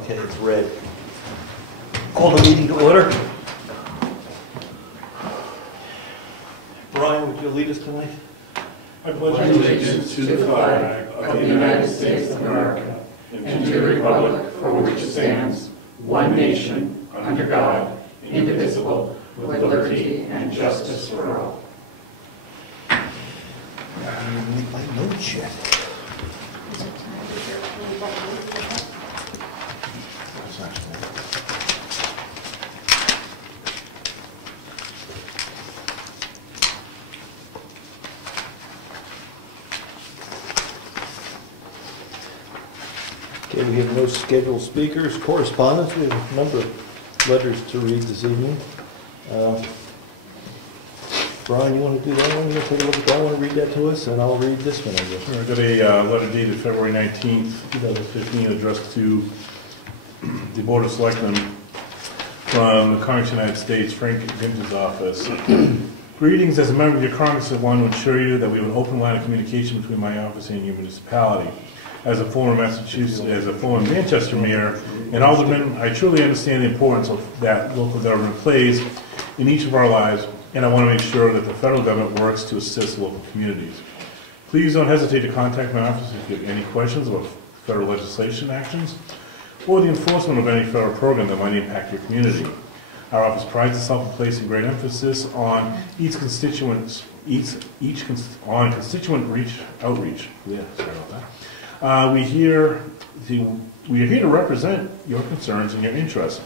Okay, it's red. Call the meeting to order. Brian, would you lead us tonight? I pledge allegiance to the flag of the United States of America and to the republic for which it stands, one nation, under God, indivisible, with liberty and justice for all. I didn't make my notes yet. Okay, we have no scheduled speakers. Correspondence, we have a number of letters to read this evening. Brian, you want to do that one? You want to take a look at that one and read that to us? And I'll read this one, I guess. We've got a letter dated February 19th, 2015, addressed to the Board of Selectmen from the Congress of the United States, Frank Ginter's office. Greetings. As a member of your Congress, I want to assure you that we have an open line of communication between my office and your municipality. As a former Manchester mayor and alderman, I truly understand the importance that local government plays in each of our lives, and I want to make sure that the federal government works to assist local communities. Please don't hesitate to contact my office if you have any questions about federal legislation actions or the enforcement of any federal program that might impact your community. Our office prides itself in placing great emphasis on constituent outreach. Yeah, sorry about that. We are here to represent your concerns and your interests.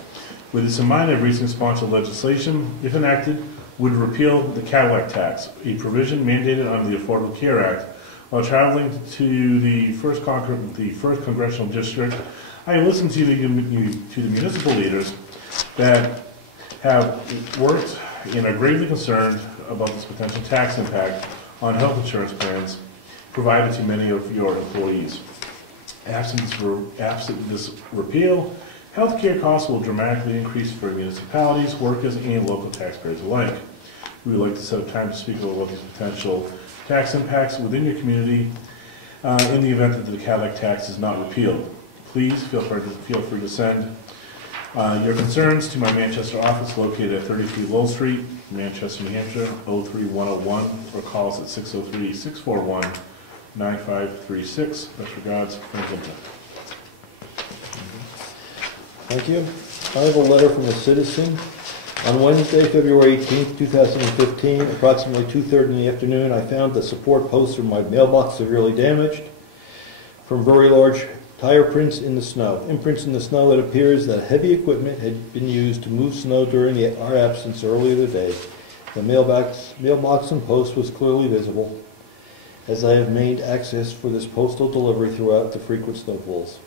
With this in mind, I've recently sponsored legislation, if enacted, would repeal the Cadillac tax, a provision mandated under the Affordable Care Act. While traveling to the first congressional district, I listened to the municipal leaders that have worked and are gravely concerned about this potential tax impact on health insurance plans provided to many of your employees. Absent this repeal, healthcare costs will dramatically increase for municipalities, workers, and local taxpayers alike. We would like to set up time to speak about these potential tax impacts within your community in the event that the Cadillac tax is not repealed. Please feel free to send your concerns to my Manchester office located at 33 Lowell Street, Manchester, New Hampshire, 03101, or call us at 603-641-9536. Best regards, Frank Ginter. Thank you. I have a letter from a citizen. On Wednesday, February 18th, 2015, approximately 2:30 in the afternoon, I found the support poster in my mailbox severely damaged from very large tire prints in the snow. Imprints in the snow, it appears that heavy equipment had been used to move snow during our absence earlier today. The mailbox and post was clearly visible, as I have made access for this postal delivery throughout the frequent snowfalls.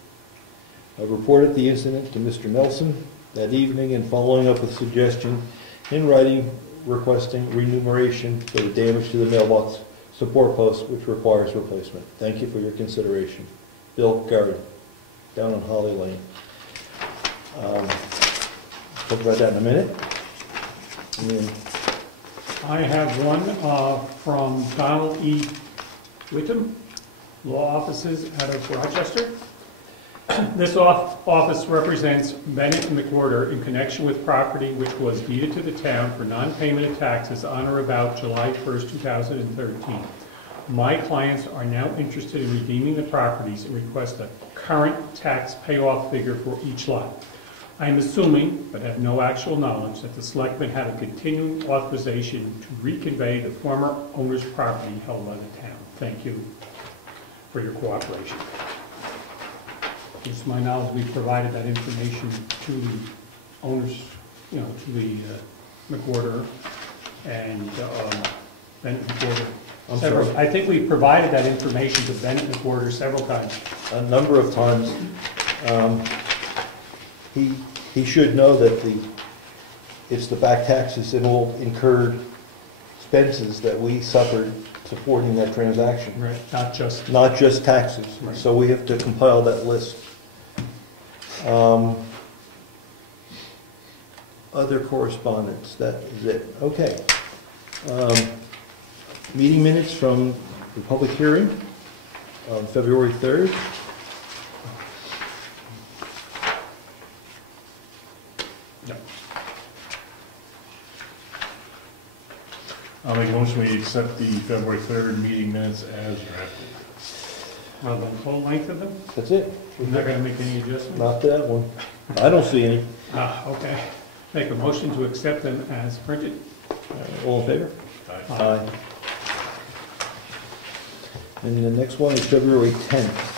I reported the incident to Mr. Nelson that evening and following up with suggestion in writing requesting remuneration for the damage to the mailbox support post, which requires replacement. Thank you for your consideration. Bill Gard, down on Holly Lane. Talk about that in a minute. I have one from Donald E. Whittam, law offices out of Rochester. This office represents Bennett and McWhorter in connection with property which was deeded to the town for non-payment of taxes on or about July 1st, 2013. My clients are now interested in redeeming the properties and request a current tax payoff figure for each lot. I am assuming, but have no actual knowledge, that the selectmen have a continuing authorization to reconvey the former owner's property held by the town. Thank you for your cooperation. To my knowledge, we've provided that information to the owners, to the McWhorter and Bennett McWhorter. I think we've provided that information to Bennett McWhorter several times. A number of times. He should know that it's the back taxes and all incurred expenses that we suffered supporting that transaction. Right. Not just taxes. Right. So we have to compile that list. Other correspondence, that is it. Okay. Meeting minutes from the public hearing on February 3rd. I'll make a motion we accept the February 3rd meeting minutes as drafted. Well, the full length of them? That's it. We're not gonna make any adjustments? Not that one. I don't see any. Okay. Make a motion to accept them as printed. All in favor? Aye. Aye. And the next one is February 10th.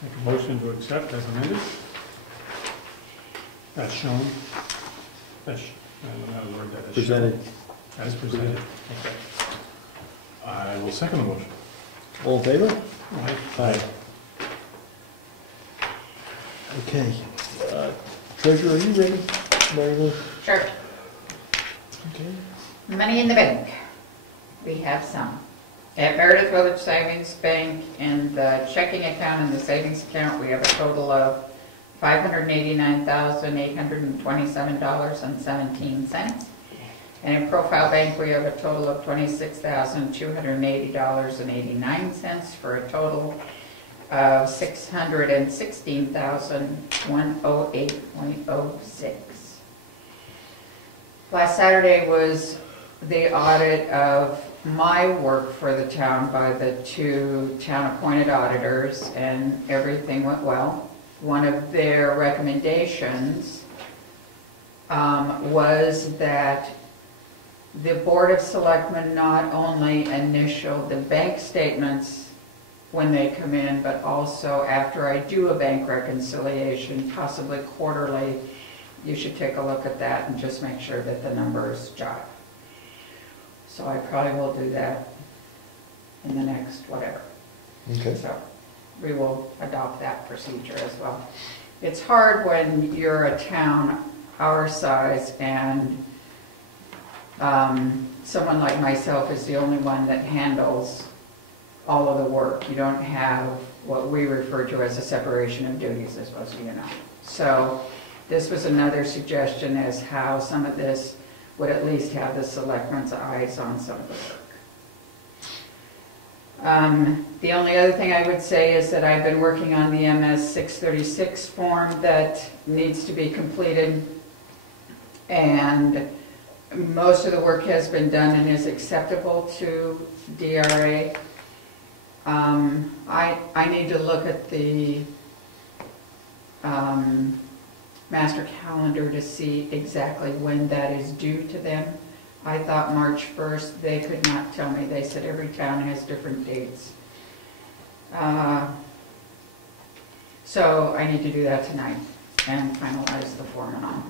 Make a motion to accept as amended. As shown. I don't know the word that is. Presented. As presented. Okay. I will second the motion. All in favor? Aye. Aye. Okay. Treasurer, are you ready, Mary Lou? Sure. Okay. Money in the bank. We have some. At Meredith Village Savings Bank, in the checking account and the savings account, we have a total of $589,827.17. And in Profile Bank, we have a total of $26,280.89 for a total of $616,108.06. Last Saturday was the audit of my work for the town by the two town-appointed auditors, and everything went well. One of their recommendations was that the Board of Selectmen not only initial the bank statements when they come in, but also after I do a bank reconciliation, possibly quarterly, you should take a look at that and just make sure that the numbers jive. So I probably will do that in the next whatever. Okay. So we will adopt that procedure as well. It's hard when you're a town our size and someone like myself is the only one that handles all of the work. You don't have what we refer to as a separation of duties, as most of you know. So this was another suggestion as how some of this would at least have the selectmen's eyes on some of the work. The only other thing I would say is that I've been working on the MS 636 form that needs to be completed, and most of the work has been done and is acceptable to DRA. I need to look at the master calendar to see exactly when that is due to them. I thought March 1st. They could not tell me. They said every town has different dates. So I need to do that tonight and finalize the form and all.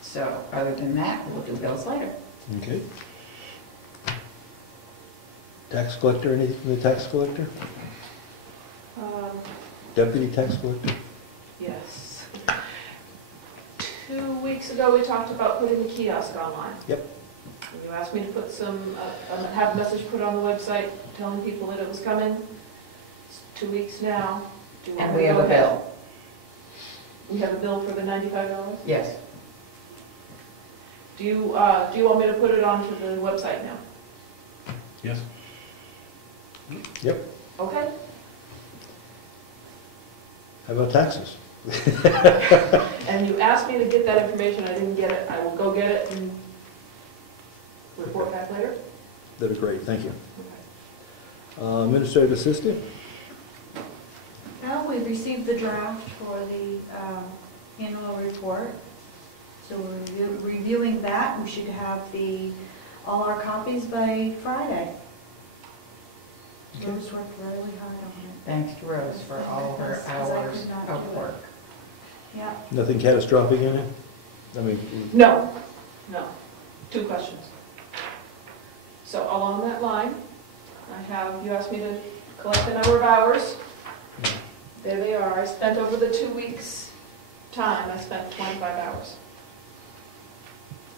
So other than that, we'll do bills later. Okay. Tax collector, anything from the tax collector? Deputy tax collector? Yes. 2 weeks ago, we talked about putting the kiosk online. Yep. And you asked me to put some, have a message put on the website telling people that it was coming. It's 2 weeks now. Do you want And me we to have go a ahead? bill. We have a bill for the $95? Yes. Do you want me to put it onto the website now? Yes? Yep. Okay. How about taxes? And you asked me to get that information, I didn't get it. I will go get it and report back later. That'd be great, thank you. Okay. Administrative assistant? Well, we received the draft for the annual report, so we're reviewing that. We should have all our copies by Friday. Okay. Rose worked really hard on it. Thanks to Rose for all her Because I hours could not of do it. work. Yeah. Nothing catastrophic in it? I mean, No. 2 questions. So along that line, you asked me to collect the number of hours. There they are. I spent over the 2 weeks' time, I spent 25 hours.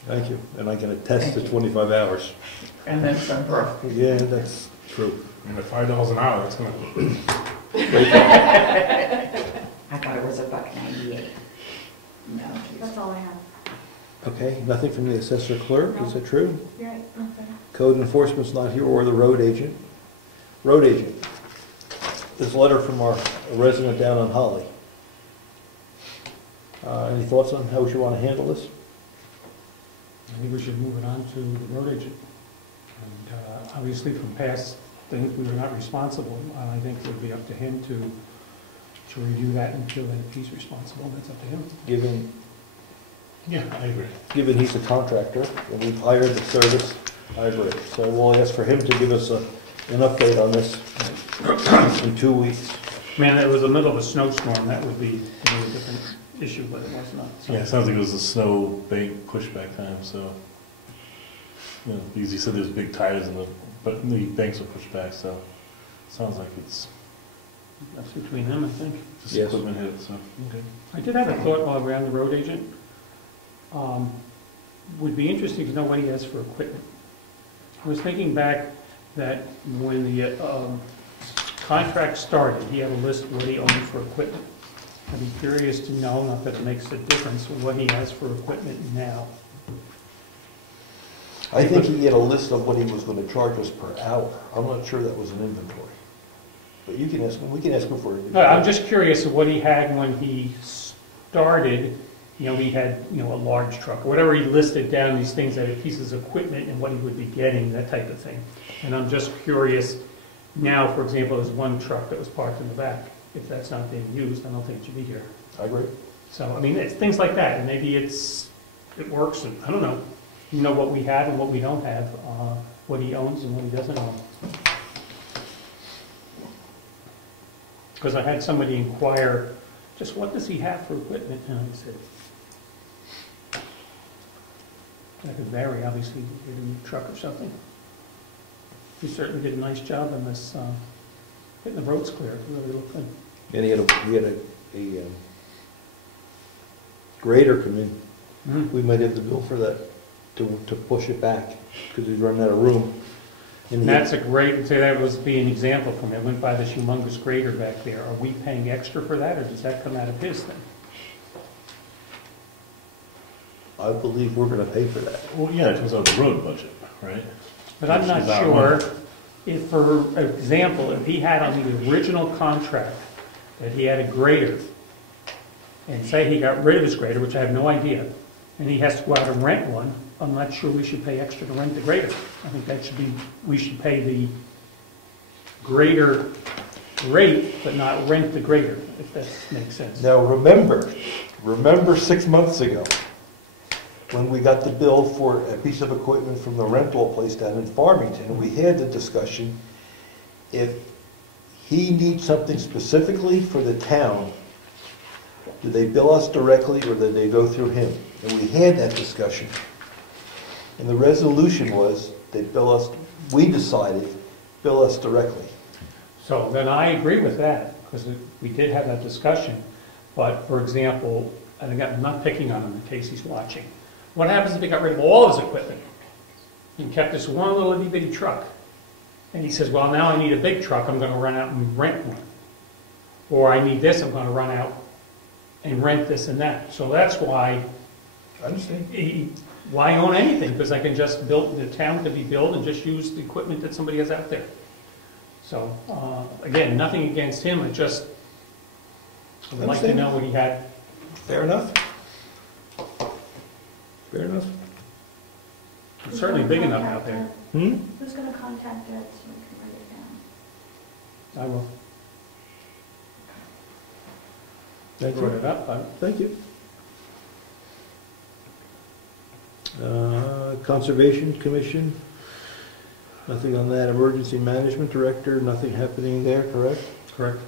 thank you, and I can attest to 25 hours. And then some for Yeah, that's true. And at $5 an hour, that's gonna, I thought it was $1.98. No, That's all I have. Okay, nothing from the assessor clerk, is that true? You're right, nothing. Code enforcement's not here, or the road agent. Road agent, this letter from our resident down on Holly. Any thoughts on how we should want to handle this? I think we should move it on to the road agent. And obviously from past things, we were not responsible. I think it would be up to him to review that and feel that if he's responsible, that's up to him. Yeah, I agree. Given he's a contractor, and we've hired the service, I agree. So we'll ask for him to give us an update on this in 2 weeks. Man, it was the middle of a snowstorm, that would be a really different issue, but it was not. So- Yeah, it sounds like it was a snow bank pushback time, so, you know, because you said there's big tires in but the banks were pushed back, so sounds like it's That's between them, I think. just Yes. equipment hit, so, okay. I did have a thought while we're on the road agent. Would be interesting to know what he has for equipment. I was thinking back that when the contract started, he had a list of what he owned for equipment. I'd be curious to know, not that it makes a difference, what he has for equipment now. I think he had a list of what he was going to charge us per hour. I'm not sure that was an inventory. But you can ask him, we can ask him for it. I'm just curious of what he had when he started. You know, he had, you know, a large truck, or whatever he listed down, these things that are pieces of equipment and what he would be getting, that type of thing. And I'm just curious, now, for example, there's one truck that was parked in the back. If that's not being used, I don't think it should be here. I agree. So, I mean, it's things like that, and maybe it works, and I don't know. You know what we have and what we don't have, what he owns and what he doesn't own. Because I had somebody inquire, just what does he have for equipment? And I said, that could vary, obviously, if you get a new truck or something. He certainly did a nice job on this, getting the roads clear, it really looked good. And he had a grader come in. We might have the bill for that, to push it back, because he's running out of room. And that's a great, say that was be an example for me. I went by this humongous grader back there. Are we paying extra for that, or does that come out of his thing? I believe we're going to pay for that. Well, yeah, it comes out of the road budget, right? But I'm Which not is our sure money. if, for example, if he had on the original contract that he had a grader, and say he got rid of his grader, which I have no idea, and he has to go out and rent one, I'm not sure we should pay extra to rent the grader. I think that should be, we should pay the grader rate, but not rent the grader, if that makes sense. Now, remember 6 months ago, when we got the bill for a piece of equipment from the rental place down in Farmington, we had the discussion, if he needs something specifically for the town, do they bill us directly or do they go through him? And we had that discussion. And the resolution was, they bill us, we decided, bill us directly. So then I agree with that, because we did have that discussion. But, for example, and again, I'm not picking on him in case he's watching. What happens if he got rid of all his equipment and kept this one little itty bitty truck? And he says, well, now I need a big truck, I'm gonna run out and rent one. Or I need this, I'm gonna run out and rent this and that. So that's why, I understand. why own anything? Because I can just build, the town can be built and just use the equipment that somebody has out there. So, again, nothing against him, I just would like to know what he had. Fair enough. Fair enough. It's certainly big enough out there. Who's gonna contact it so we can write it down? I will. Thank Brought you. it up. Thank you. Conservation Commission, nothing on that. Emergency Management Director, nothing happening there, correct? Correct.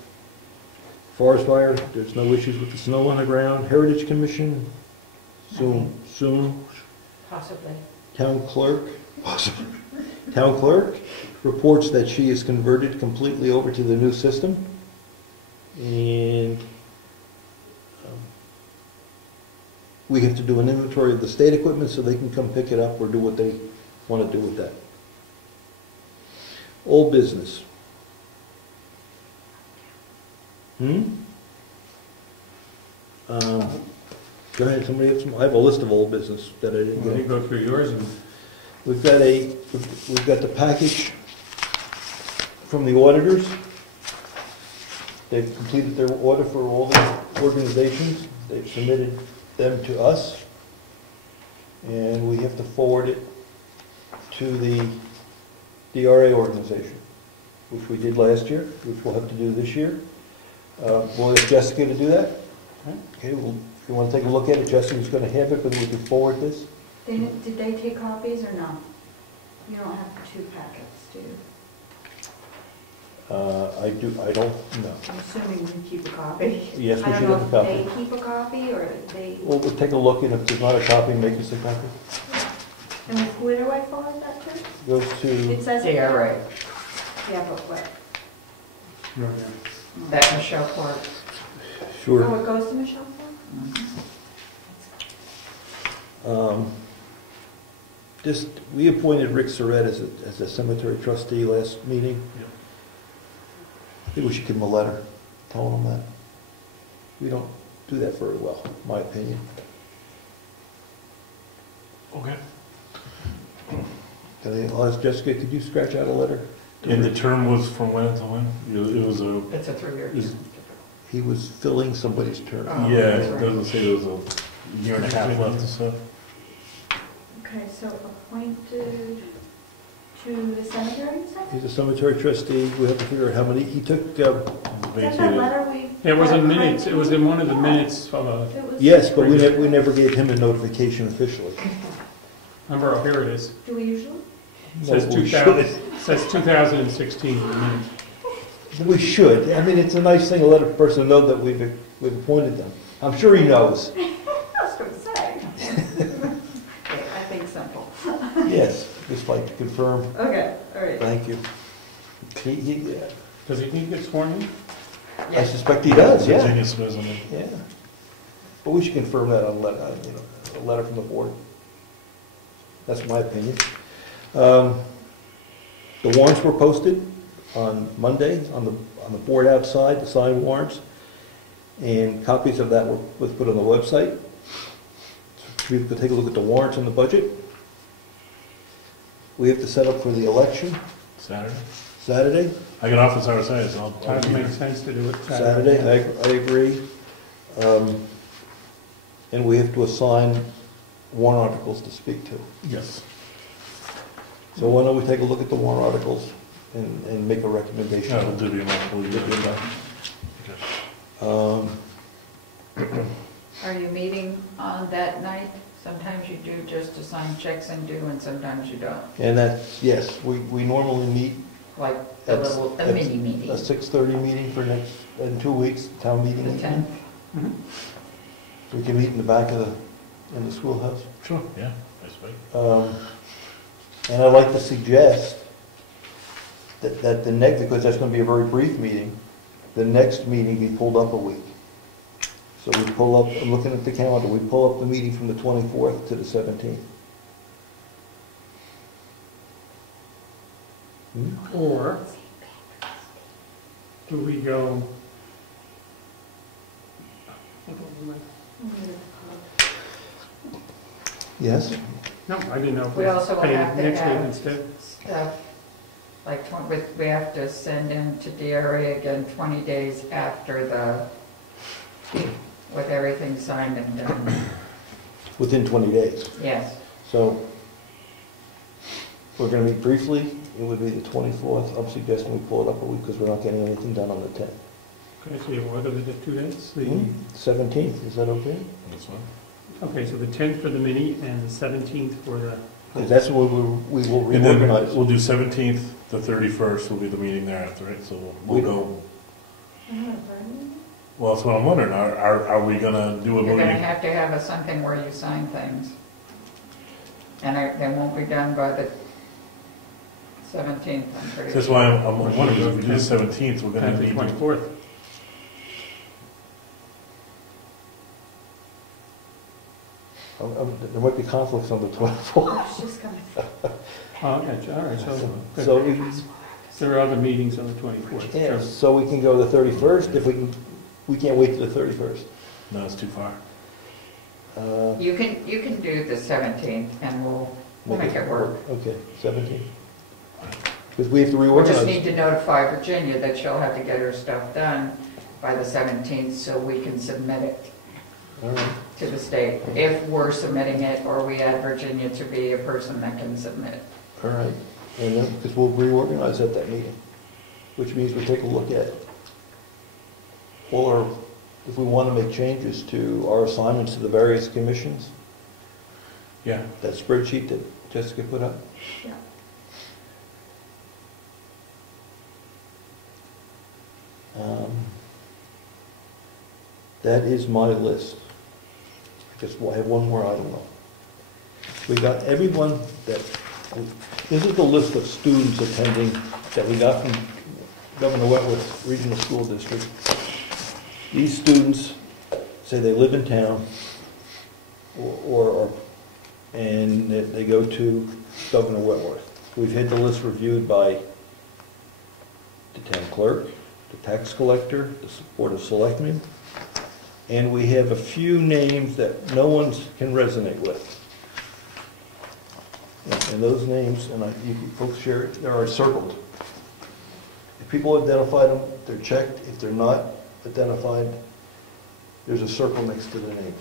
Forest Fire, there's no issues with the snow on the ground. Heritage Commission, soon. Possibly. Town Clerk, possibly. Town Clerk reports that she is converted completely over to the new system. And we have to do an inventory of the state equipment so they can come pick it up or do what they want to do with that. Old business. Go ahead, somebody have some, I have a list of old business that I didn't Let me get. go through yours and We've got the package from the auditors. They've completed their audit for all the organizations. They've submitted them to us. And we have to forward it to the DRA organization, which we did last year, which we'll have to do this year. We'll ask Jessica to do that. Okay, well, if you want to take a look at it, Jessica's going to have it, but we can forward this. Did they take copies or no? You don't have 2 packets, do you? I don't know. I'm assuming you keep a copy. Yes, we I should don't have know a if copy. they keep a copy or they, Well, we'll take a look, and if there's not a copy, make us a copy. and where do I forward that to? Goes to, It says. DRA, Yeah, but what? that Michelle Clark. sure. Oh, it goes to Michelle Ford? Just, we appointed Rick Surratt as a cemetery trustee last meeting. Yep. I think we should give him a letter telling him that. We don't do that very well, in my opinion. Okay. I'll ask Jessica, could you scratch out a letter? to And the Rick? term was from when to when? It was a, It's a 3-year Is- term. He was filling somebody's term. Oh, yeah, that's it right. doesn't say there was a year and a half left or so. Okay, so appointed to the cemetery, you said? He's a cemetery trustee. We have to figure out how many, he took, Is that Vacated. letter we? it was in minutes, it was in one of the minutes from a, It was- yes, but we never gave him a notification officially. number, here it is. Do we usually? Says No, we 2000, should. says 2016 in the minutes. We should. I mean, it's a nice thing to let a person know that we've appointed them. I'm sure he knows. I was going to say. Okay, I think simple. Yes, just like to confirm. Okay, all right. Thank you. Does he need to get sworn in? I suspect he does, yeah. Virginia Smith's on it. Yeah. But we should confirm that on a letter from the board. That's my opinion. The warrants were posted on Monday on the board outside, the signed warrants, and copies of that was put on the website. So people could take a look at the warrants and the budget. We have to set up for the election Saturday? Saturday. I get off as RSA, so I'll Time be here. makes sense to do it Saturday, I agree. And we have to assign warrant articles to speak to. Yes. So why don't we take a look at the warrant articles and make a recommendation? Yeah, we'll divvy them up. We'll Divvy them Okay. up. Are you meeting on that night? Sometimes you do just to sign checks and due, and sometimes you don't. And that's, yes, we normally meet Like the mini meeting, a 6:30 meeting in 2 weeks, town meeting. the 10th. We can meet in the back of in the schoolhouse. Sure, yeah, I suppose. And I'd like to suggest that the next, because that's going to be a very brief meeting, the next meeting be pulled up a week. So we pull up, I'm looking at the calendar, we pull up the meeting from the 24th to the 17th. Or do we go? Yes? No, I didn't know if We also pay have to next week have instead. stuff, like, we have to send in to DRA again 20 days after with everything signed and done. Within 20 days. Yes. So we're going to meet briefly. It would be the 24th. I'm suggesting we pull it up a week because we're not getting anything done on the 10th. Okay, so you want to do the 2 days? The- 17th, is that okay? That's fine. Okay, so the 10th for the mini and the 17th for the, Because that's what we will And then reorganize. we'll do 17th, the 31st will be the meeting thereafter, right? So we'll go, well, that's what I'm wondering. Are we gonna do a You're gonna meeting? have to have something where you sign things. And they won't be done by the 17th, I'm pretty sure. That's why I'm wondering, if we do the 17th, we're gonna 10th need and to. 24th. There might be conflicts on the 24th. It's just coming. Oh, okay, all right, so So there are other meetings on the 24th. yeah, Sure. so we can go the 31st if we can't wait till the 31st. No, it's too far. You can do the 17th and we'll make it work. Okay, 17th. Because we have to We reorganize. just need to notify Virginia that she'll have to get her stuff done by the 17th so we can submit it All right. to the state. If we're submitting it or we add Virginia to be a person that can submit it. All right, and then, because we'll reorganize at that meeting, which means we'll take a look at it. Or if we want to make changes to our assignments to the various commissions, Yeah. that spreadsheet that Jessica put up. Yeah. That is my list. I guess we'll have one more item though. We got everyone that, this is the list of students attending that we got from Governor Wentworth Regional School District. These students say they live in town and they go to Governor Wentworth. We've had the list reviewed by the town clerk, the tax collector, the Board of Selectmen, and we have a few names that no one can resonate with. And those names, and you folks share it, they are circled. If people identify them, they're checked. If they're not identified, there's a circle next to the name.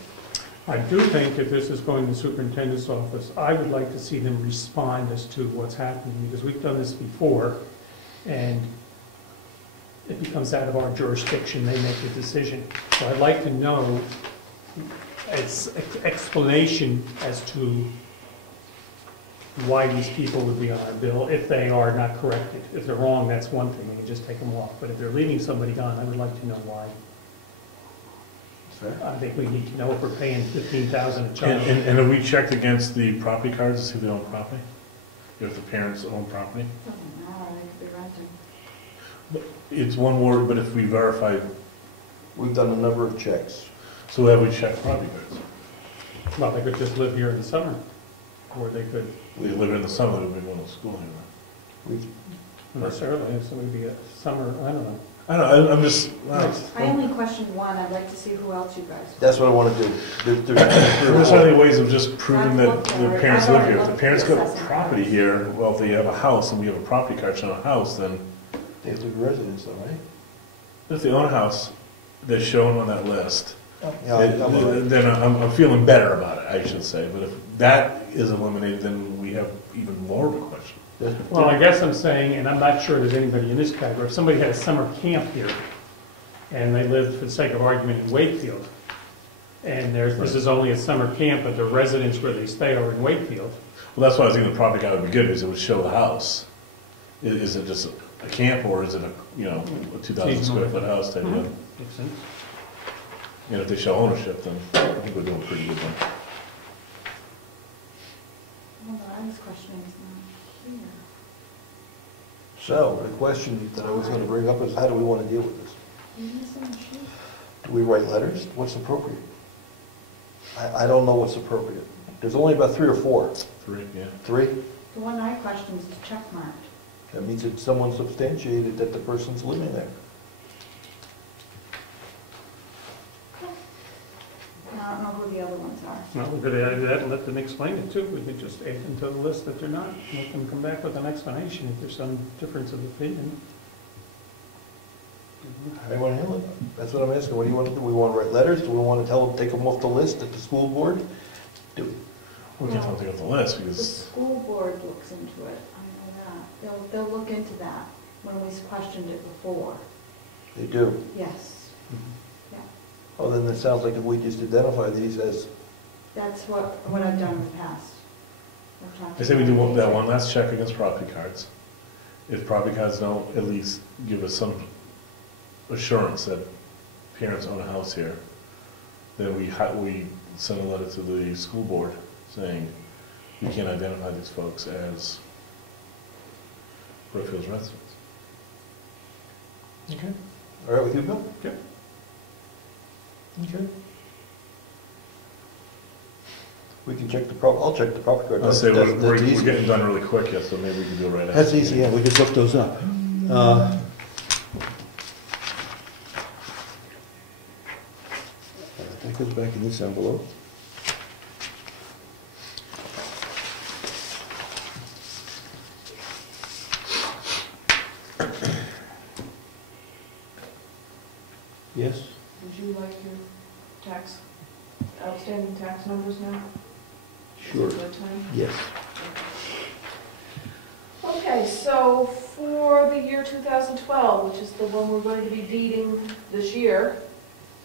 I do think if this is going to the superintendent's office, I would like to see them respond as to what's happening, because we've done this before, and it becomes out of our jurisdiction, they make the decision. So I'd like to know explanation as to why these people would be on our bill if they are not corrected. If they're wrong, that's one thing, we can just take them off. But if they're leaving somebody on, I would like to know why. Fair. I think we need to know if we're paying $15,000 a child. And have we checked against the property cards to see if they own property? If the parents own property? Doesn't matter, they could be renting. It's one word, but if we verify, We've done a number of checks. so have we checked property cards? Well, they could just live here in the summer, or they could, We live in the summer, they would be going to school here. We've, necessarily, so maybe a summer, I don't know. I don't know, I'm just, I only questioned one, I'd like to see who else you guys. that's what I want to do. there's so many ways of just proving that I've the looked at it. parents I've live here. If already the parents looked at got the assessment property cards. here, well, if they have a house and we have a property card showing a house, then They have to be residents though, right? if they own a house, they're shown on that list. Yeah, I'm- Then I'm feeling better about it, I should say. But if that is eliminated, then we have even more of a question. Well, I guess I'm saying, and I'm not sure there's anybody in this category, if somebody had a summer camp here, and they lived, for the sake of argument, in Wakefield, and this is only a summer camp, but the residents where they stay are in Wakefield. Well, that's why I was thinking the property card would be good, because it would show the house. Is it just a camp, or is it a 2,000 square foot house type Mhm. of? Makes sense. And if they show ownership, then I think we're doing pretty good then. Well, I was questioning is not here. So, the question that I was going to bring up is how do we want to deal with this? Are you missing a sheet? Do we write letters? What's appropriate? I don't know what's appropriate. There's only about 3 or 4. 3, yeah. 3? The one I questioned is the check mark. That means that someone substantiated that the person's living there. And I don't know who the other ones are. Well, we could add that and let them explain it too. We could just add them to the list that they're not, let them come back with an explanation if there's some difference of opinion. How do you want to handle it? That's what I'm asking. What do you want to do? We want to write letters? Do we want to tell them, take them off the list at the school board? We can't tell them to go off the list, The because school board looks into it, I know that. They'll look into that when we questioned it before. They do. Yes, Oh, then it sounds like if we just identify these as, that's what I've done in the past. I say we do that one last check against property cards. If property cards don't at least give us some assurance that parents own a house here, then we send a letter to the school board saying we can't identify these folks as Brookfield's residents. okay. All right with you, Bill? Okay. Okay. We can check I'll check the property card. I'll say That's we're easy. getting done really quick yet, so maybe we can do it right after. That's easy, yeah, we just look those up. That goes back in this envelope. Yes? Would you like your outstanding tax numbers now? Sure. Is it a good time? Yes. Okay, so for the year 2012, which is the one we're going to be deeding this year,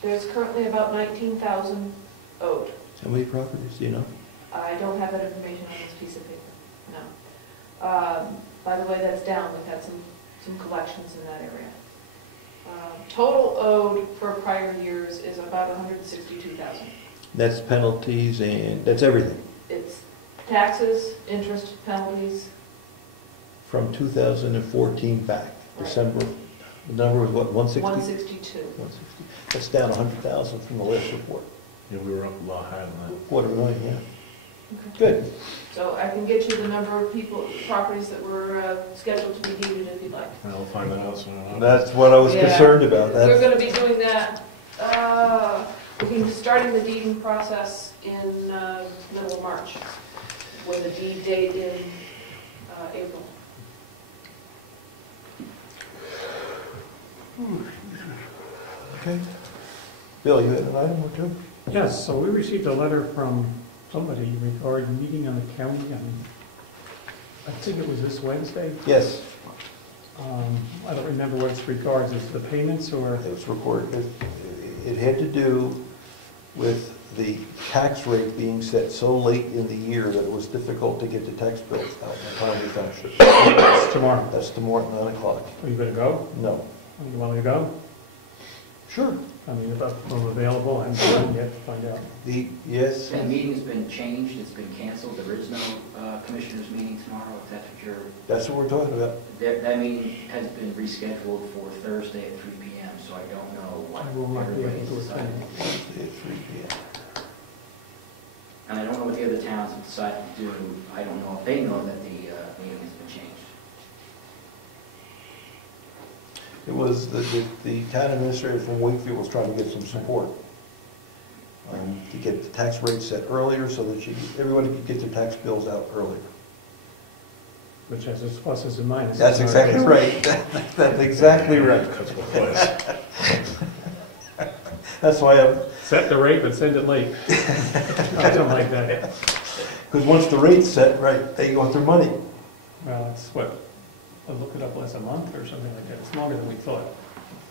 there's currently about 19,000 owed. How many properties, do you know? I don't have that information on this piece of paper, no. By the way, that's down, we've had some collections in that area. Total owed for prior years is about 162,000. That's penalties and, that's everything? It's taxes, interest, penalties. From 2014 back, December, the number was what, 160? 162. 160. That's down 100,000 from the last report. Yeah, we were up a lot higher than that. $250,000, yeah. Okay. Good. So I can get you the number of properties that were scheduled to be deeded if you'd like. And I'll find that out soon. That's what I was Yeah. concerned about. We're That's, going to be doing that, we'll be starting the deeding process in middle of March, with a deed date in April. okay. Bill, you had an item or two? Yes, so we received a letter from somebody regarding meeting on the county, and I think it was this Wednesday. Yes. I don't remember what it's regards, is the payments or? It was recorded. It had to do with the tax rate being set so late in the year that it was difficult to get the tax bills out in a timely fashion. It's tomorrow. That's tomorrow at 9 o'clock. Are you gonna go? No. You want me to go? Sure. I mean, if I'm available, and yet to find out. Yes. The meeting's been changed, it's been canceled, there is no commissioners meeting tomorrow, if that's what you're, That's what we're talking about. that meeting has been rescheduled for Thursday at 3 PM, so I don't know what I will not be able everybody's to decided. attend. Thursday at 3 p.m. And I don't know what the other towns have decided to do, I don't know if they know that the meeting has been changed. It was the town administrator from Wakefield was trying to get some support to get the tax rate set earlier so that everybody could get their tax bills out earlier. Which has its pluses and minuses. That's exactly right. That's exactly right. That's what it was. That's why I'm, Set the rate, but send it late. Something like that. because once the rate's set, right, they want their money. Well, it's what, I'll look it up less a month or something like that. It's longer than we thought.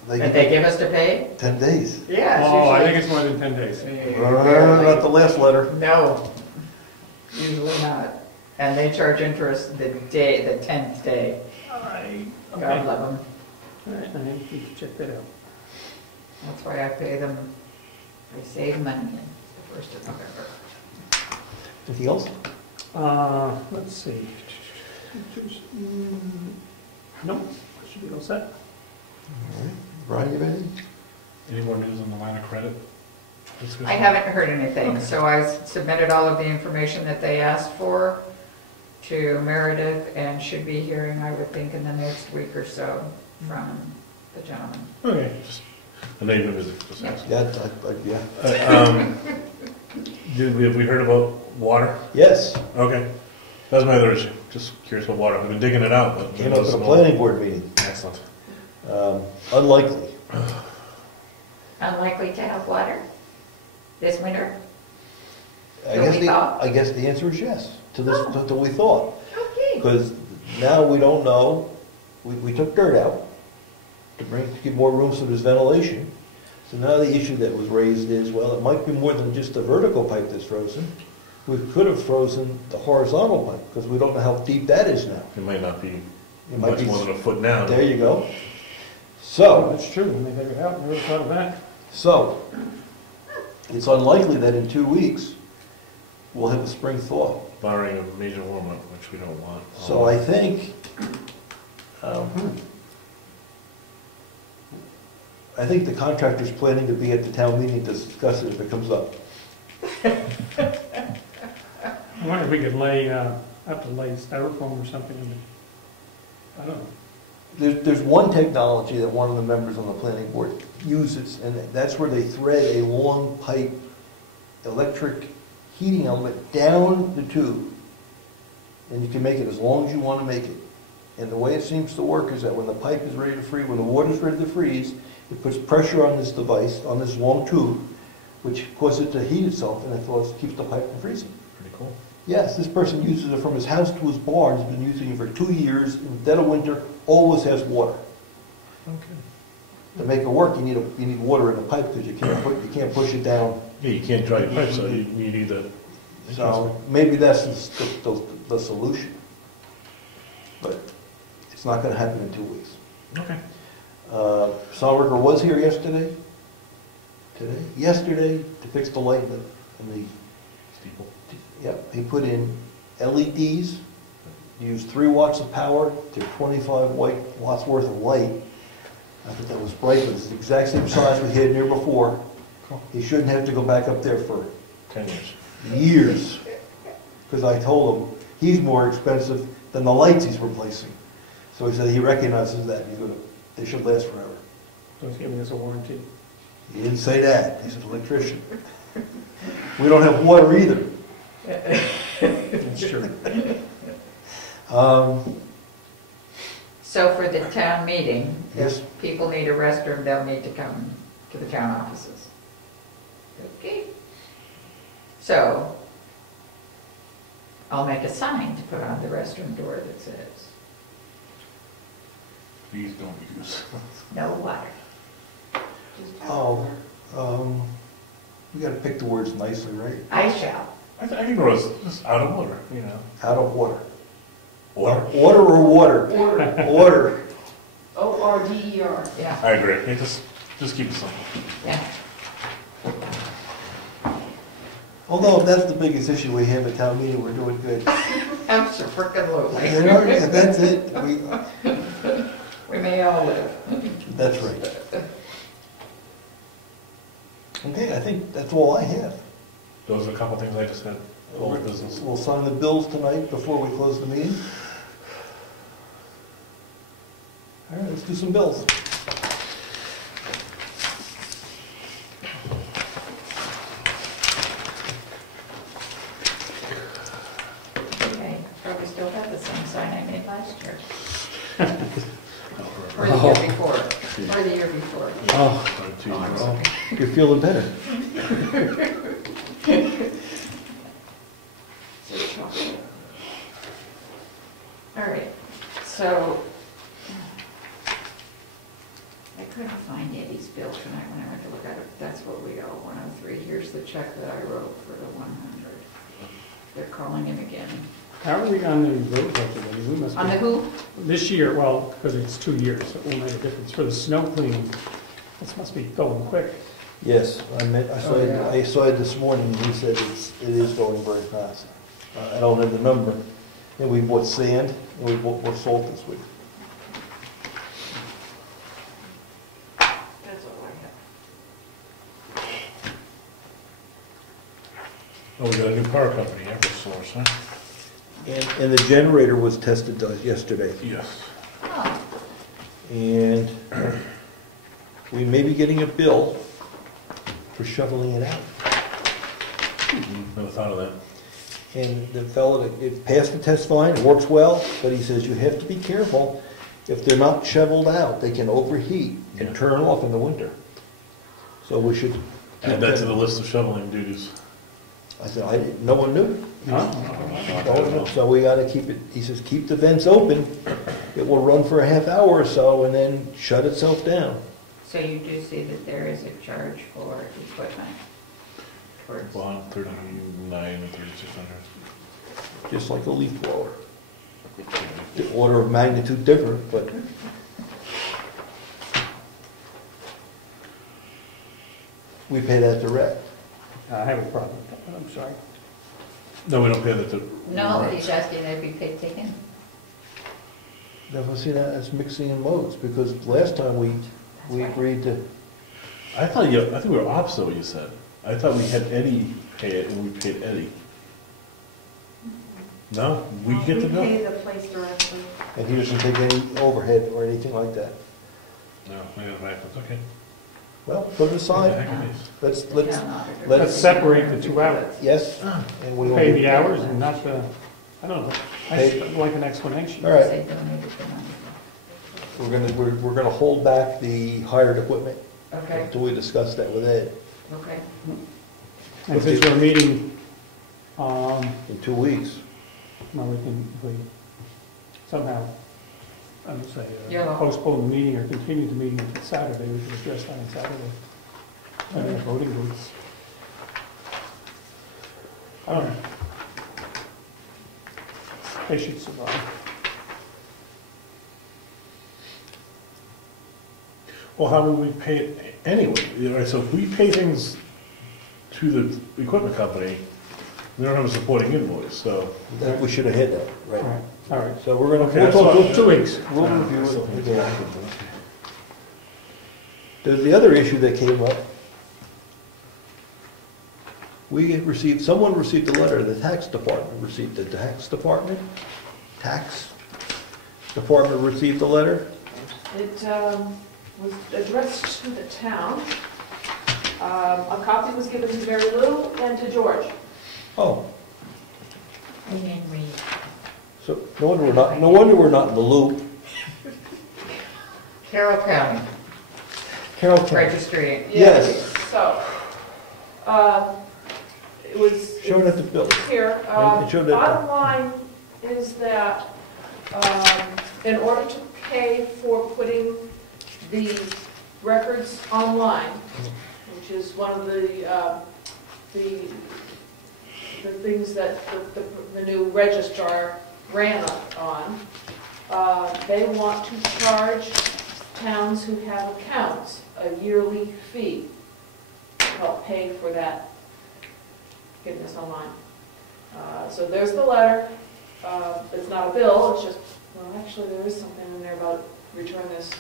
They That get they give us to pay? 10 days. Yeah, it's Oh, I think usually. it's more than 10 days. Not the last letter. No, usually not. And they charge interest the 10th day. God love them. All right, I need to check that out. That's why I pay them, I save money in the 1st of November. Anything else? Let's see. Nope, should be all set. All right. Brian, you have anything? Any more news on the line of credit? I haven't heard anything, so I submitted all of the information that they asked for to Meredith, and should be hearing, I would think, in the next week or so from the gentleman. Okay, just, I know you've been busy, just asking. Yeah, Have we heard about water? Yes, Okay, that's my other issue, just curious about water, I've been digging it out, but. came up at a planning board meeting. Excellent. Unlikely. Unlikely to have water this winter? I Till guess we the, thought? I guess the answer is yes, to this, to we thought. Okay. Because now we don't know, we took dirt out to give more room so there's ventilation. So now the issue that was raised is, well, it might be more than just the vertical pipe that's frozen. We could have frozen the horizontal pipe, because we don't know how deep that is now. It might not be It might much be- more than a foot now. There you go. Oh, So, that's true, when they take it out, never thought of that. it's unlikely that in 2 weeks, we'll have a spring thaw. Barring a major warm up, which we don't want. So I think, the contractor's planning to be at the town meeting to discuss it if it comes up. I wonder if we could have to lay styrofoam or something in the, I don't know. There's one technology that one of the members on the planning board uses, and that's where they thread a long pipe electric heating element down the tube. And you can make it as long as you want to make it. And the way it seems to work is that when the pipe is ready to freeze, when the water's ready to freeze, It puts pressure on this device, on this long tube, which causes it to heat itself, and it keeps the pipe from freezing. Pretty cool. Yes, this person uses it from his house to his barn. He's been using it for 2 years. In the dead of winter, always has water. Okay. To make it work, you need water in the pipe because you can't push it down. Yeah, you can't dry your pipe, so you need that. So maybe that's the solution. But it's not going to happen in 2 weeks. Okay. Sonriger was here yesterday to fix the light in the Steeple. Yep, he put in LEDs, used 3 watts of power to 25 watts worth of light. I thought that was bright, but it's the exact same size we had here before. He shouldn't have to go back up there for 10 years. years, because I told him he's more expensive than the lights he's replacing. So he said he recognizes that. They should last forever. So he's giving us a warranty. He didn't say that. He's an electrician. We don't have water either. That's true. So for the town meeting, Yes. if people need a restroom, they'll need to come to the town offices. Okay. So, I'll make a sign to put on the restroom door that says, Please don't use. no water. Oh, we got to pick the words nicely, right? I shall. I think it was just out of water, you know. Out of water. Water. Order or water? Order. Order. O-R-D-E-R. Yeah, I agree. Yeah, just keep it simple. yeah. Although if that's the biggest issue we have at town meeting, we're doing good. Absolutely. You know, if that's it, We may all live. that's right. Okay, I think that's all I have. Those are a couple things I just had. Old business. We'll sign the bills tonight before we close the meeting. All right, let's do some bills. Okay, probably still have the same sign I made last year. Or the year before, or the year before. Oh, Oh, I'm sorry. you're feeling better. All right, so I couldn't find Eddie's bill tonight when I went to look at it. That's what we owe, 103. Here's the check that I wrote for the 100. They're calling him again. How are we on the road budget? I mean, we must be- On the who? This year, well, because it's 2 years, so it won't make a difference. For the snow cleaning, this must be going quick. Yes, I Oh, yeah. saw it this morning, and he said it is going very fast. I don't have the number. And we bought sand, and we bought more salt this week. That's all I have. Oh, we got a new power company, Eversource, huh? And the generator was tested yesterday. Yes. Oh, And we may be getting a bill for shoveling it out. Never thought of that. And the fellow, it passed the test fine, it works well, but he says you have to be careful. If they're not shoveled out, they can overheat and Yeah. turn off in the winter. So we should. Add that to the list of shoveling duties. I said, no one knew. Huh? So we gotta keep it, he says, keep the vents open. It will run for a half hour or so and then shut itself down. so you do see that there is a charge for equipment towards, Well, 39 and 3,600. Just like a leaf blower. The order of magnitude different, but. We pay that direct. I have a problem with that, but I'm sorry. No, we don't pay that to. no, Right. he's asking that be paid taken. Never see that as mixing in modes, because last time we agreed to, I think we were opposite what you said. I thought we had Eddie pay it and we paid Eddie. No, we get the We bill? pay the place directly. and he doesn't take any overhead or anything like that. No, I got it backwards, okay. Well, put it aside, let's, The let's, town auditor. let's- separate the 2 out. yes, and we will. Pay the hours and not the, I don't know. I Pay- just like an explanation. All right. Say donated the money. we're gonna hold back the hired equipment Okay, until we discuss that with Ed okay. And since we're meeting, in 2 weeks. well, we can, if we somehow, I would say, Yeah. postpone the meeting or continue the meeting until Saturday, we can address that on Saturday. And the voting booths. I don't know. They should survive. Well, how would we pay it anyway? So if we pay things to the equipment company, we don't have a supporting invoice, so. That we should have had that, All right? right, all right. So we're gonna, Okay, we'll that's talk, fine. 2 weeks. we'll review it again. The other issue that came up, someone received a letter, the tax department received it. The tax department received the letter. It was addressed to the town. A copy was given to Mary Lou and to George. Oh, And then we, so no wonder we're not in the loop. Carroll County Carroll County. Registry. Yes. So, it was. Show it at the bill. Here, And show that- bottom line is that, in order to pay for putting the records online, which is one of the things that the new registrar ran on, they want to charge towns who have accounts a yearly fee to help pay for that, getting this online. So there's the letter. It's not a bill, it's just, well, actually, there is something in there about return this.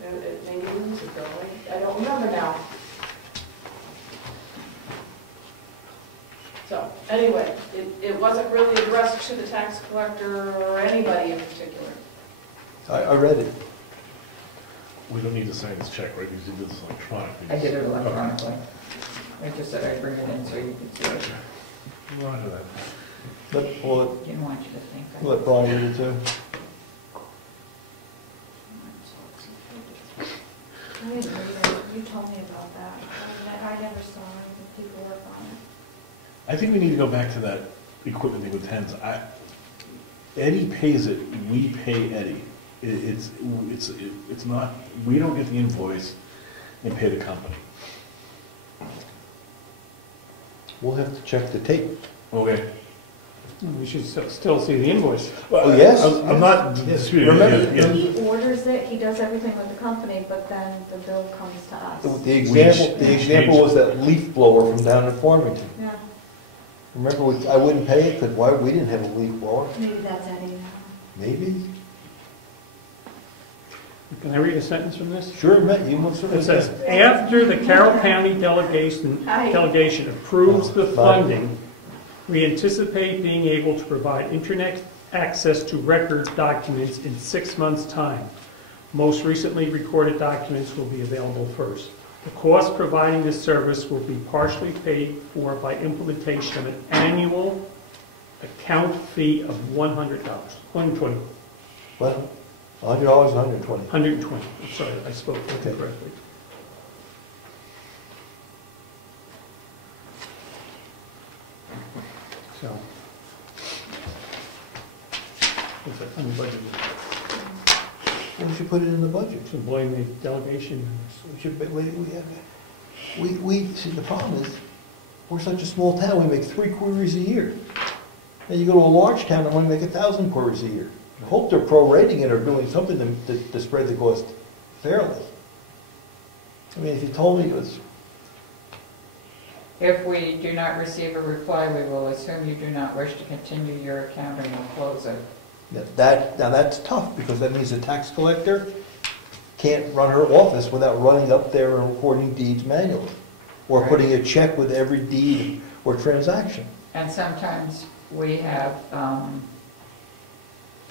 Maybe it was a bill, I don't remember now. So, anyway, it wasn't really addressed to the tax collector or anybody in particular. I read it. We don't need to sign this check, right, because you did this electronically. I did it electronically. I just said I'd bring it in so you could see it. Roger that. Didn't want you to think. Let Brian read it too. I didn't read it. You told me about that. I never saw any paperwork on it. I think we need to go back to that equipment thing with tens. Eddie pays it, we pay Eddie. It's not, we don't get the invoice and pay the company. We'll have to check the tape. Okay. We should still see the invoice. Oh, yes? I'm not Yes. disputing. Remember- Yeah. He orders it, he does everything with the company, but then the bill comes to us. The example was that leaf blower from down in Farmington. Yeah, Remember, I wouldn't pay it because we didn't have a leaf blower. maybe that's Eddie now. Maybe? Can I read a sentence from this? Sure, Matt, you must have. It says, after the Carroll County delegation approves the funding, we anticipate being able to provide internet access to record documents in 6 months' time. Most recently recorded documents will be available first. The cost providing this service will be partially paid for by implementation of an annual account fee of $100, $120. What? $100, 120. 120, I'm sorry, I spoke Okay. incorrectly. So. What's that, unbudgeted? We should put it in the budget. So blame the delegation. We should, see, the problem is, we're such a small town, we make 3 queries a year. And you go to a large town and only make 1,000 queries a year. I hope they're prorating it or doing something to spread the cost fairly. I mean, if you told me it was, If we do not receive a reply, we will assume you do not wish to continue your account and will close it. now that's tough, because that means the tax collector can't run her office without running up there and recording deeds manually, or putting a check with every deed or transaction. And sometimes we have,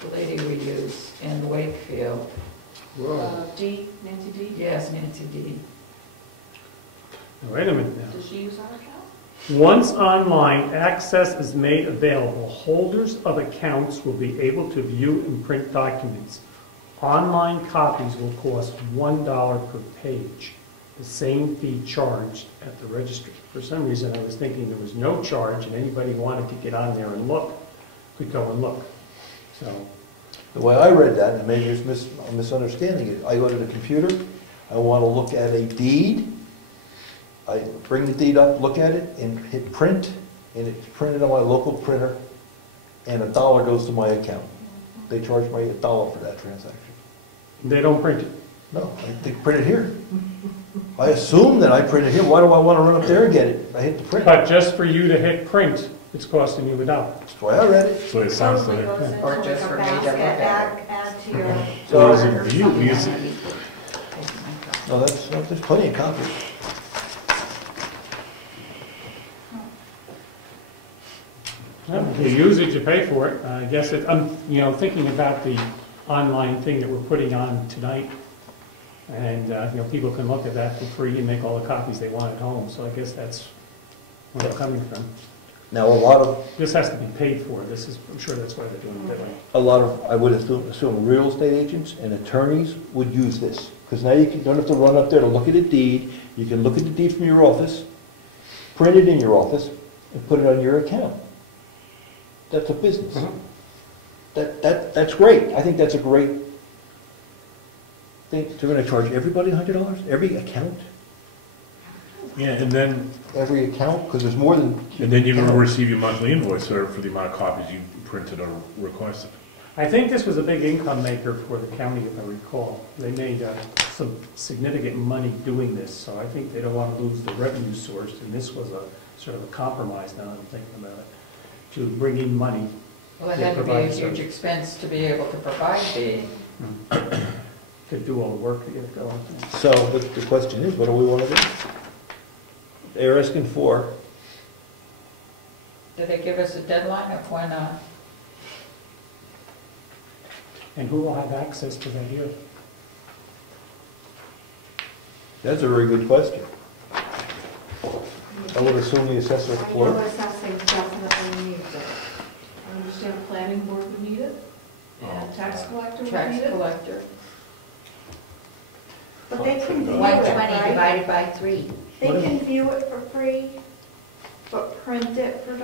the lady we use in Wakefield. D, Nancy D? Yes, Nancy D. Now, wait a minute now. Does she use our account? Once online, access is made available, holders of accounts will be able to view and print documents. Online copies will cost $1 per page, the same fee charged at the registry. For some reason, I was thinking there was no charge, and anybody who wanted to get on there and look could go and look. So, The way I read that, and maybe it's I'm misunderstanding it, I go to the computer, I want to look at a deed, I bring the deed up, look at it, and hit print, and it's printed on my local printer, and $1 goes to my account. They charge me $1 for that transaction. they don't print it. No, they print it here. I assume that I print it here. Why do I want to run up there and get it? I hit the print. But just for you to hit print, it's costing you $1. That's the way I read it. So it sounds Probably like. goes into Or just like a for me to look basket, at it. add to your. So is cart it or view- something. is it- No, there's plenty of copies. Well, you use it, you pay for it. I guess I'm, thinking about the online thing that we're putting on tonight. And, people can look at that for free and make all the copies they want at home. So I guess that's where they're coming from. Now, a lot of, This has to be paid for. I'm sure that's why they're doing it that way. I would assume real estate agents and attorneys would use this. Because now you don't have to run up there to look at a deed. You can look at the deed from your office, print it in your office, and put it on your account. That's a business. That's great. I think that's a great thing. They're going to charge everybody $100? Every account? Yeah, and then Every account? Because there's more than... you're going to receive your monthly invoice for the amount of copies you printed or requested. I think this was a big income maker for the county, if I recall. They made some significant money doing this, so I think they don't want to lose the revenue source, and this was a sort of a compromise, now that I'm thinking about it, to bring in money. Well, it They had to be a provide huge service. expense to be able to provide the, To do all the work to get it going. So the question is, what do we want to do? They're asking for, did they give us a deadline of when, And who will have access to that here? that's a very good question. I would assume the assessor I know clerk. assessing definitely needs it. I understand planning board would need it, and tax collector would tax need it. collector? But they can view it, 120 right? divided by 3. They can view it for free, but print it for $1?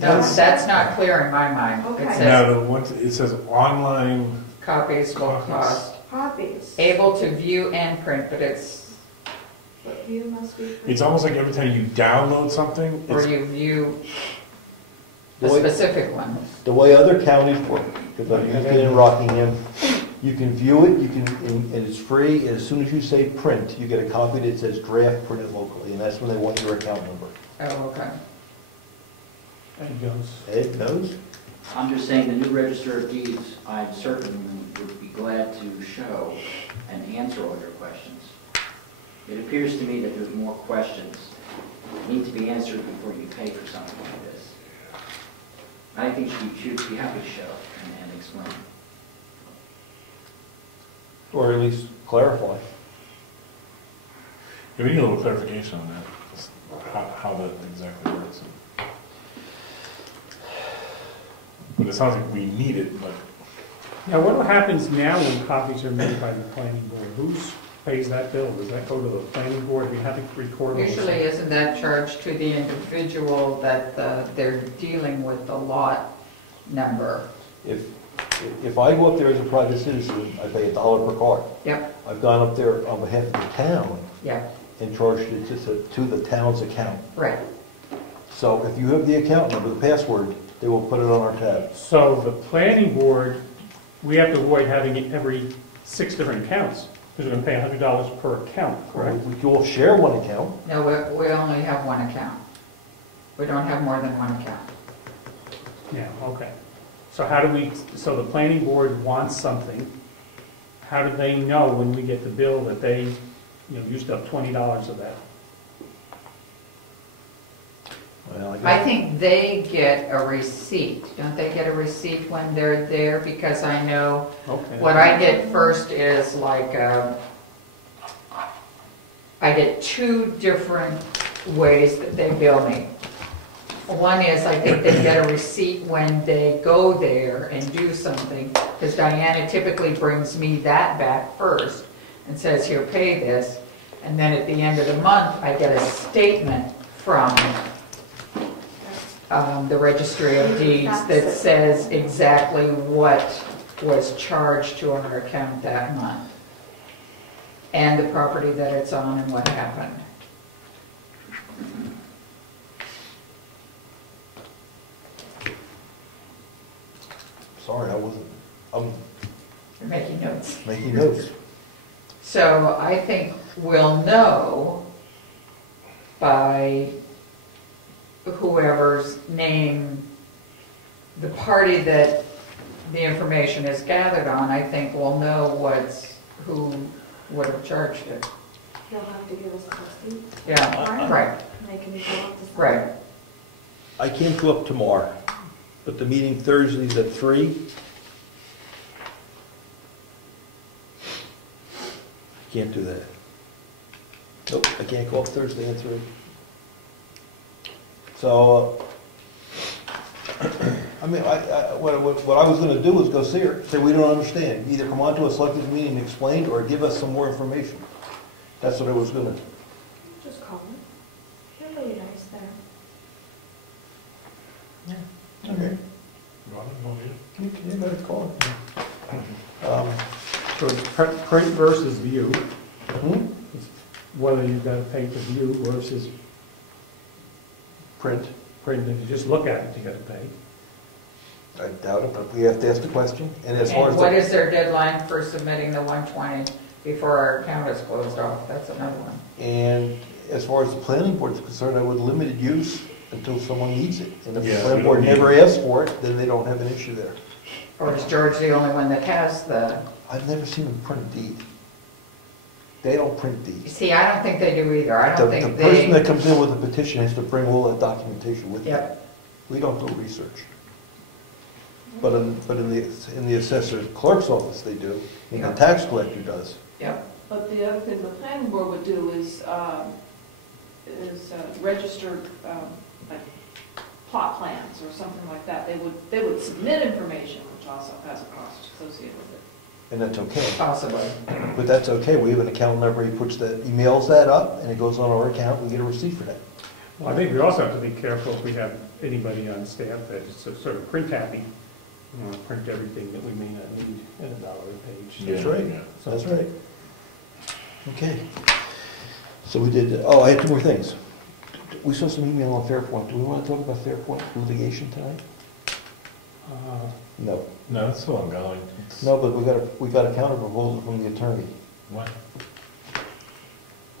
No, that's not clear in my mind. It Okay. says Now, it says online, copies will Copies. cost, Copies, able to view and print, but it's, but view must be free. it's almost like every time you download something, or it's, you view The a way- specific one. The way other counties work, because I've used it in Rockingham, you can view it, and it's free, and as soon as you say print, you get a copy that says draft printed locally, and that's when they want your account number. Oh, okay. And goes. Ed knows? I'm just saying, the new Register of Deeds, I'm certain would be glad to show and answer all your questions. It appears to me that there's more questions that need to be answered before you pay for something like this. I think you'd be happy to show and explain. Or at least clarify. we need a little clarification on that, how that exactly works. But it sounds like we need it, but Now, what happens now when copies are made by the planning board? Who pays that bill? Does that go to the planning board? We have to record all Usually, isn't that charged to the individual that they're dealing with the lot number? If I go up there as a private citizen, I pay $1 per card. Yep, I've gone up there on behalf of the town yep, and charged it to the town's account. right. So if you have the account number, the password, they will put it on our tab. So the planning board, we have to avoid having it every 6 different accounts, because we're going to pay $100 per account, correct? We all share one account. No, we only have one account. We don't have more than one account. Yeah, okay. So the planning board wants something, how do they know when we get the bill that they, used up $20 of that? Well, I think they get a receipt. Don't they get a receipt when they're there? Because I know Okay. what I get first is like, I get 2 different ways that they bill me. One is, I think they get a receipt when they go there and do something, because Diana typically brings me that back first and says, here, pay this. And then at the end of the month, I get a statement from the Registry of Deeds that says exactly what was charged to our account that month, and the property that it's on and what happened. Sorry, I'm You're making notes. making notes. So I think we'll know by whoever's name, the party that the information is gathered on, I think we'll know who would have charged it. You'll have to give us a receipt. Yeah, right, They can go up to sign. right. I can't go up tomorrow, but the meeting Thursday's at 3. I can't do that. Nope, I can't go up Thursday at 3. So, I mean, what I was gonna do was go see her, say we don't understand. Either come on to a selectmen's meeting and explain, or give us some more information. That's what I was gonna. Just call them. They're really nice there. Okay. Robin, you want me to- You better call it. So it's print versus view, Hmm? It's whether you've got to pay for view versus Print. print. If you just look at it, you got to pay. I doubt it, but we have to ask the question. And as far And as what is their deadline for submitting the 120 before our account is closed off? That's another one. And as far as the planning board is concerned, I would limited use until someone needs it. And if the Yeah, planning we board don't need never asks for it, then they don't have an issue there. Or is George the only one that has the, I've never seen them print a deed. They don't print deeds. see, I don't think they do either. I don't The think person that they, comes in with a petition has to bring all that documentation with them. yep, We don't do research. But in the assessor clerk's office, they do, and the tax collector does. yep. But the other thing the planning board would do is register, like, plot plans or something like that. They would submit information, which also has a cost associated with it. And that's okay. Possibly. But that's okay. We have an account number, he puts that, he mails that up, and it goes on our account, we get a receipt for that. Well, I think we also have to be careful if we have anybody on staff that is sort of print happy, print everything that we may not need at $1 a page. That's Yeah, right. yeah. That's right. Okay. So we did, I had 2 more things. We saw some email on Fairpoint. Do we want to talk about Fairpoint litigation tonight? No. No, it's still ongoing. It's- No, but we got a counter proposal from the attorney What?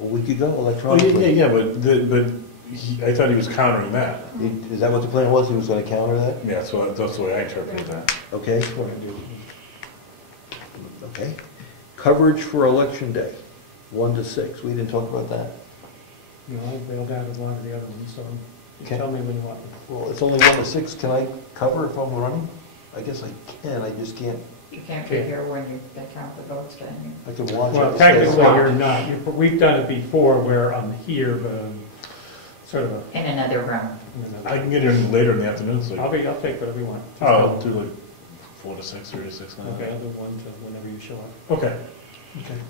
a week ago Oh, yeah, electronically. yeah, but I thought he was countering that. Is that what the plan was? He was going to counter that? Yeah, that's the way I interpreted that. Okay. Okay. Coverage for election day, 1 to 6. We didn't talk about that. You know, I bailed out of one of the other ones, so you Okay. tell me when you want. Well, it's only 1 to 6. Can I cover if I'm running? I guess I can. I just can't. You can't be here when they count the votes, can you? I can watch it. Well, technically, you're not. We've done it before where I'm here, but sort of a, In another room. I can get in later in the afternoon, so. I'll take whatever you want. Oh, do like 4 to 6, 3 to 6 now. Okay, I'll do 1 to whenever you show up. Okay. Okay.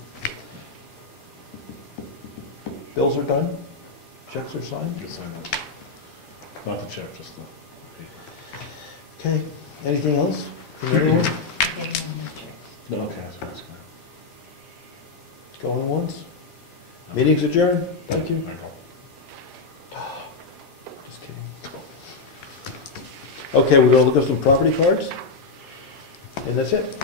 Bills are done? Checks are signed? You can sign that. Not the check, just the. Okay. Anything else from anyone? No, okay, that's good. Going once? Meeting's adjourned. Thank you. Michael. Just kidding. Okay, we're gonna look at some property cards. And that's it.